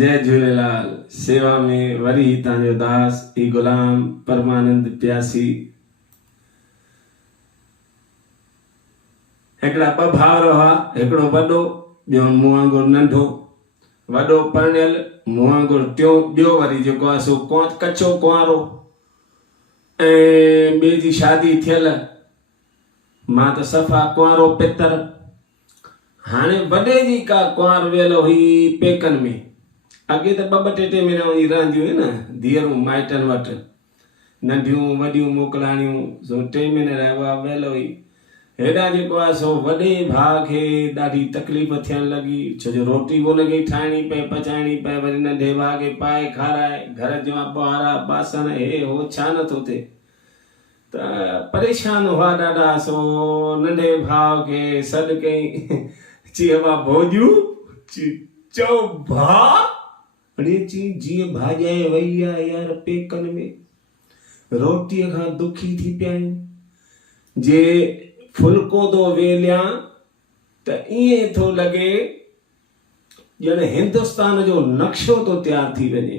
जय झूलेलाल। सेवा में वरी तव्हांजो दास ई गुलाम परमानंद प्यासी। हिकिड़ा ॿ भाउर हुआ, हिकिड़ो वॾो ॿियो मूं वांगुरु नंढो। वॾो परिणियल, मूं वांगुरु ॿियो वरी जेको आहे सो कचो कुंवारो ऐं ॿिए जी शादी थियल। मां त सफ़ा कुंवारो पितर। हाणे वॾे जी का कुंवार वियल हुई पेकनि में। अॻे त ॿ टे महीना वञी रहंदियूं हुयूं न धीअरूं माइटनि वटि, नंढियूं वॾियूं मोकिलाणियूं। सो 3 महीने रहिया उहा वियल हुई। हेॾा जेको आहे सो वॾे भाउ खे ॾाढी तकलीफ़ थियणु लॻी, छो जो रोटी बि हुनखे ठाहिणी पए, पचाइणी पए, वरी नंढे भाउ खे पाए खाराए, घर जा ॿुहारा बासण हे हो छा नथो थिए। त परेशान हुआ ॾाढा। सो नंढे भाउ खे सॾु कई, चई भोजू चओ भाउ। अड़े चई जीअं भाॼाए वई आहे यार पेकनि में, रोटीअ खां दुखी थी पिया आहियूं। जे फुल्को थो वेलियां त ईअं थो लॻे ॼण हिंदुस्तान जो नक्शो थो तयारु थी वञे।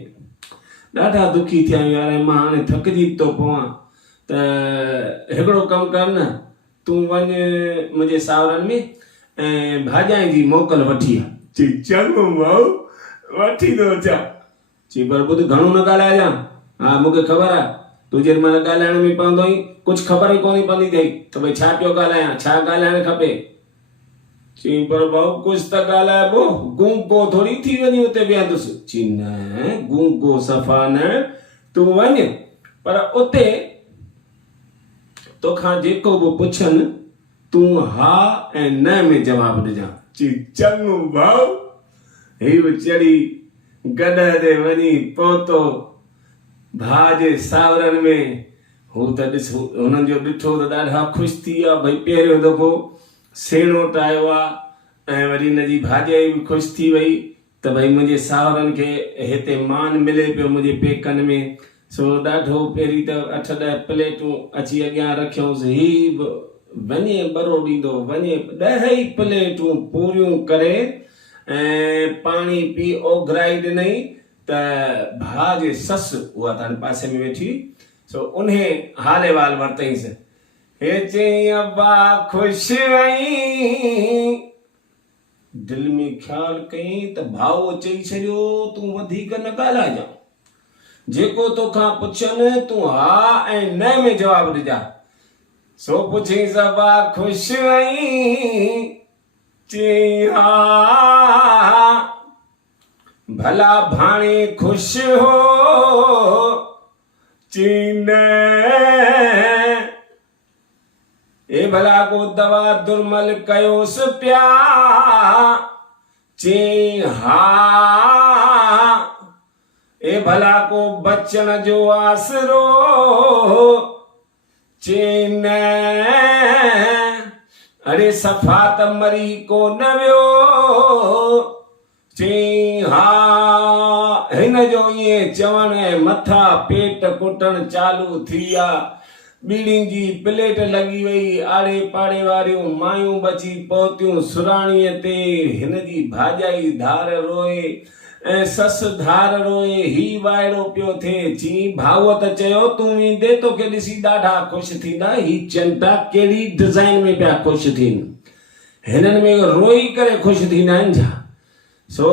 ॾाढा दुखी थिया आहियूं यार। मां हाणे थकिजी थो पवां। त हिकिड़ो कमु कर न, तूं वञ मुंहिंजे सावरनि में ऐं भाॼाई जी मोकल वठी आ। चङो भाऊ वठी थो अचां। चई पर ॿुध घणो न ॻाल्हाइजां। हा मूंखे ख़बर आहे तूं जेॾी महिल ॻाल्हाइण में पवंदो ई कुझु ख़बर ई कोन्ह पवंदी अथई त भई छा पियो ॻाल्हायां, छा ॻाल्हाइणु खपे। चई पर भाऊ कुझु त ॻाल्हाइबो, गूंगो थोरी थी वञी हुते वेहंदुसि। चई न गूंगो सफ़ा न, तूं वञ पर उते तोखां जेको बि पुछनि तूं हा ऐं न में जवाबु ॾिजां। चई चङो भाऊ। ही चढ़ी गॾ ते वञी पहुतो भाउ जे सावरनि में। हू त ॾिसो हुननि जो ॾिठो त ॾाढा ख़ुशि थी विया। भई पहिरियों दफ़ो सेणोट आयो आहे ऐं वरी हिनजी भाॼाई बि ख़ुशि थी वई त भई मुंहिंजे सावरनि खे हिते मान मिले पियो मुंहिंजे पेकनि में। सो ॾाढो पहिरीं त 8-10 प्लेटूं अची अॻियां रखियोसि। ही बि वञे ॿरो ॾींदो वञे, 10 ई प्लेटूं पूरियूं करे ऐं पाणी पी ओघराई ॾिनई त भाउ जे ससु उहा त पासे में वेठी। सो उन हाले वाल वरितईंसि। हे चई अब्बा ख़ुशि आई। दिलि में ख़्यालु कई त भाउ चई छॾियो तूं वधीक न ॻाल्हाइजां, जेको तोखां पुछनि तूं हा ऐं न में जवाबु ॾिजां। सो पुछईंसि अब्बा ख़ुशि आई। चई हा। भला भाणे ख़ुशि हो। चई न। ए भला को दवा दुर्मल कयोसि पिया। चई हा। ए भला को बचण जो आसरो। चई न। अरे सफ़ा त मरी को न वियो। चई हा। हिन जो ईअं चवण ऐं मथा पेट कुटण चालू थी विया। बीड़ियुनि जी प्लेट लॻी वई। आड़े पाड़े वारियूं मायूं बची पहुतियूं सुराणीअ ते। हिन जी भाॼाई धार रोए ऐं ससु धार रोए। ही वाइड़ो पियो थिए। चई भाऊअ त चयो तूं ईंदे तोखे ॾिसी ॾाढा ख़ुशि थींदा। ही चंटा कहिड़ी डिज़ाइन में पिया ख़ुशि थियनि। हिननि में रोई करे ख़ुशि थींदा आहिनि छा। सो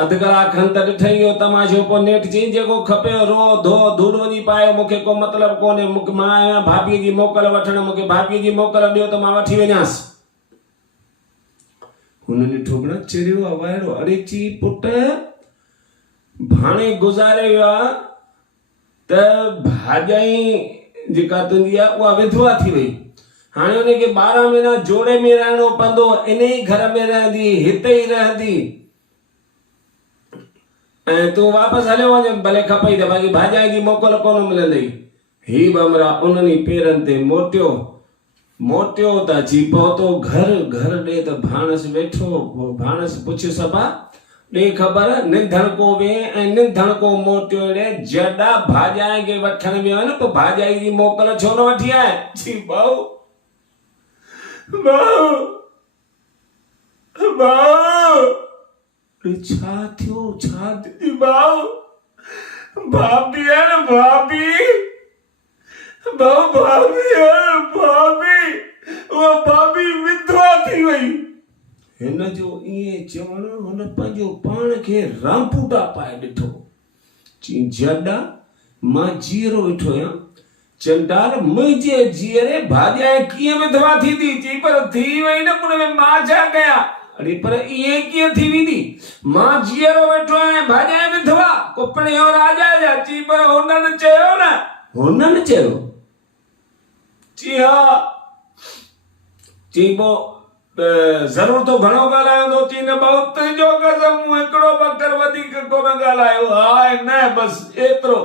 अधु कलाक खनि त ॾिठई इहो तमाशो। पोइ नेठि चई जेको खपे रो धो धूड़ वञी पायो, मूंखे को मतिलबु कोन्हे। मां आहियां भाभीअ जी मोकल वठण, मूंखे भाभीअ जी मोकल ॾियो त मां वठी वञासि। हुन ॾिठो बड़ा चिड़ियो आहे वाइड़ो। अड़े चई पुट भाणे गुज़ारे वियो आहे त भाॼाई जेका तुंहिंजी आहे उहा विधवा थी वई। हाणे हुनखे 12 महीना जोड़े में रहणो पवंदो। इन ई घर में रहंदी, हिते ई रहंदी ऐं तूं वापसि हलियो वञ भले खपई त बाक़ी भाॼाई जी मोकल कोन मिलंदई। ही बमरा उन्हनि पेरनि ते मोटियो त अची पहुतो घर। घर ॾे त भाणस वेठो। भाणस पुछियुसि अबा ॾे ख़बर, निंधण को वे ऐं निंधण को मोटियो। ॾे जॾा भाॼाई खे वठण वियो न पोइ भाॼाई जी मोकल छो न वठी आए। जी भाऊ भाऊ भाऊ अरे छा थियो छा दीदी भाऊ भाभी है न भाभी भाऊ भाभी है भाभी वो भाभी विधवा थी वई हिन जो ईअं चवणु हुन पंहिंजो पाण खे रामपूटा पाए ॾिठो चई जॾा मां जीअरो वेठो आहियां चंडाल मुंहिंजे जीअरे भाॼाए कीअं विधवा थींदी चई पर थी वई न उन में मां छा कयां अरे पर ईअं कीअं थी वेंदी मां जीअरो वेठो आहियां भाॼाए विधवा कुपड़े और राजा जा चई पर हुननि चयो न हुननि चयो चई हा चई पोइ ज़रूर तो घणो ॻाल्हायो चई न भाऊ तुंहिंजो कसम मूं हिकिड़ो बकर वधीक कोन ॻाल्हायो हाय न बसि एतिरो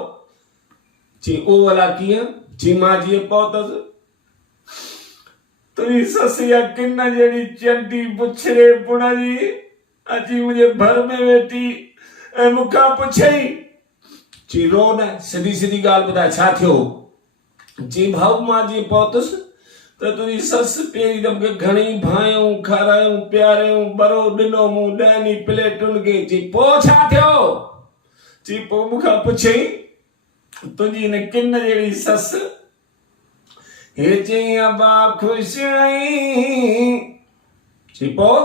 चई ओ भला कीअं चई मां जीअं पहुतसि तुंहिंजी सस या किन जहिड़ी चंडी पुछड़े पुण जी अची मुंहिंजे भर में वेठी ऐं मूंखां पुछई चई रो न सिधी सिधी ॻाल्हि ॿुधाए छा थियो चई भाऊ मां जीअं पहुतसि त तुंहिंजी ससु पहिरीं त मूंखे घणी भायूं खारायूं प्यारियूं बरो ॾिनो मूं 10 ॾींहं प्लेटुनि खे चई पोइ छा थियो चई पोइ मूंखां पुछई तुंहिंजी हिन किन जहिड़ी ससु हे चई अबा ख़ुशि आई चई पोइ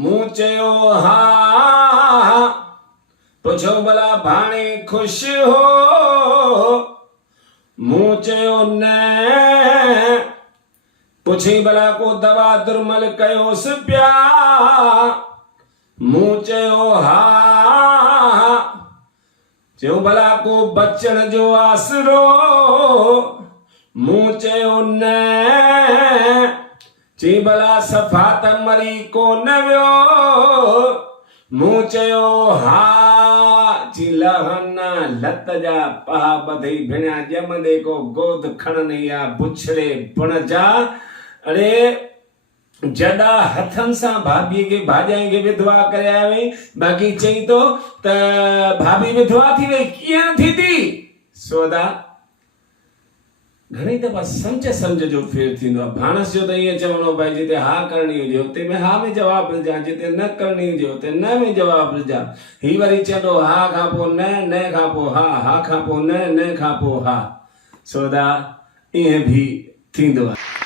मूं चयो हा पुछो भला भाणे ख़ुशि हो मूं चयो न पुछई भला को दवा दुर्मल कयोसि पिया मूं चयो हा चयो भला को बचण जो आसरो मूं चयो न चई भला सफ़ा त मरी कोन वियो मूं चयो हा चई लहना लत जा पहा ॿधई भिणिया ॼमंदे को गोद खणनि या बुछड़े पुण जा अरे जॾा हथनि सां भाभीअ खे भाॼाई खे विधवा करे आया बाक़ी चई तो त भाभी विधवा थी वई कीअं थींदी सोदा घणी दफ़ा सम्झ जो फेर थींदो आहे भाणस जो त ईअं चवणो भाई जिते हा करणी हुजे उते में हा में जवाब ॾिजां जिते न करणी हुजे उते न में जवाब ॾिजां ही वरी चवंदो हा खां पोइ न खां पोइ हा खां पोइ न खां पोइ हा सोदा ईअं बि थींदो आहे।